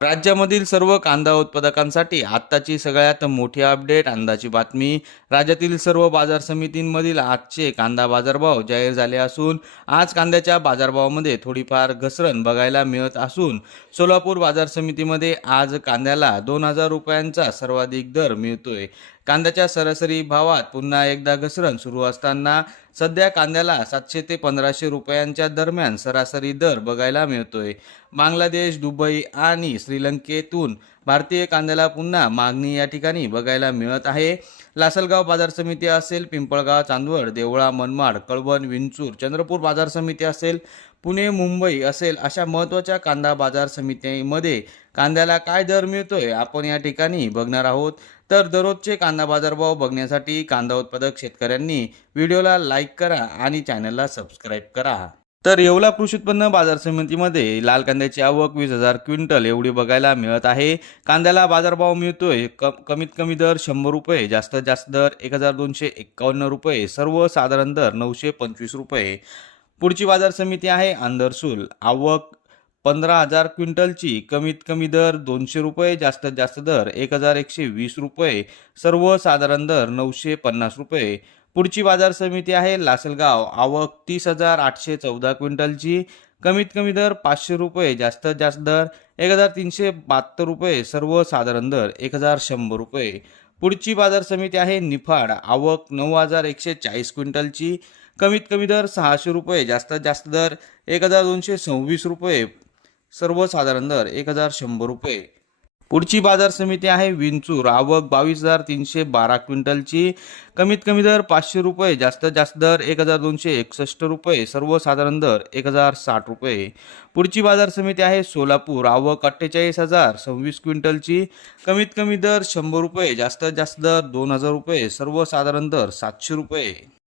राज्यामधील सर्व कांदा उत्पादकांसाठी आत्ताची सगळ्यात मोठी अपडेट अंदाची बातमी. राज्यातील सर्व बाजार समितींमधील आजचे कांदा बाजारभाव जाहीर झाले असून आज कांद्याच्या बाजारभावामध्ये थोडीफार घसरण बघायला मिळत असून सोलापूर बाजार समितीमध्ये आज कांद्याला 2000 रुपयांचा सर्वाधिक दर मिळतोय. कांद्याच्या सरासरी भावात पुन्हा एकदा घसरण सुरू असताना सध्या कांद्याला 700 ते 1500 रुपयांच्या दरम्यान सरासरी दर बघायला मिळतोय. बांगलादेश, दुबई आणि श्रीलंकेतून भारतीय कांद्याला पुन्हा मागणी या ठिकाणी बघायला मिळत आहे. लासलगाव बाजार समिती असेल, पिंपळगाव, चांदवड, देवळा, मनमाड, कळवण, विंचूर, चंद्रपूर बाजार समिती असेल, पुणे, मुंबई असेल, अशा महत्त्वाच्या कांदा बाजार समितीमध्ये कांद्याला काय दर मिळतोय आपण या ठिकाणी बघणार आहोत. तर दररोजचे कांदा बाजारभाव बघण्यासाठी कांदा उत्पादक शेतकऱ्यांनी व्हिडिओला लाईक करा आणि चॅनलला सबस्क्राईब करा. तर येवला कृषी उत्पन्न बाजार समितीमध्ये लाल कांद्याची आवक 20,000 क्विंटल एवढी बघायला मिळत आहे. कांद्याला बाजारभाव मिळतोय कमीत कमी दर 100 रुपये, जास्तीत जास्त दर 1251 रुपये, सर्वसाधारण दर 925 रुपये. पुढची बाजार समिती आहे आंदरसूल. आवक 15,000 क्विंटलची, कमीत कमी दर 200 रुपये, जास्तीत जास्त दर 1120 रुपये, सर्वसाधारण दर 950 रुपये. पुढची बाजार समिती आहे लासलगाव. आवक 30,814 क्विंटलची, कमीत कमी दर 500 रुपये, जास्तीत जास्त दर 1372 रुपये, सर्वसाधारण दर 1100 रुपये. पुढची बाजार समिती आहे निफाड. आवक 9,140 क्विंटलची, कमीत कमी दर 600 रुपये, जास्तीत जास्त दर 1226 रुपये, सर्वसाधारण दर 1100 रुपये. पुढची बाजार समिती आहे विंचूर. आवक 22,312 क्विंटलची, कमीत कमी दर 500 रुपये, जास्तीत जास्त दर 1261 रुपये, सर्वसाधारण दर 1060 रुपये. पुढची बाजार समिती आहे सोलापूर. आवक 48,026 क्विंटलची, कमीत कमी दर 100 रुपये, जास्तीत जास्त दर 2000 रुपये, सर्वसाधारण दर 700 रुपये.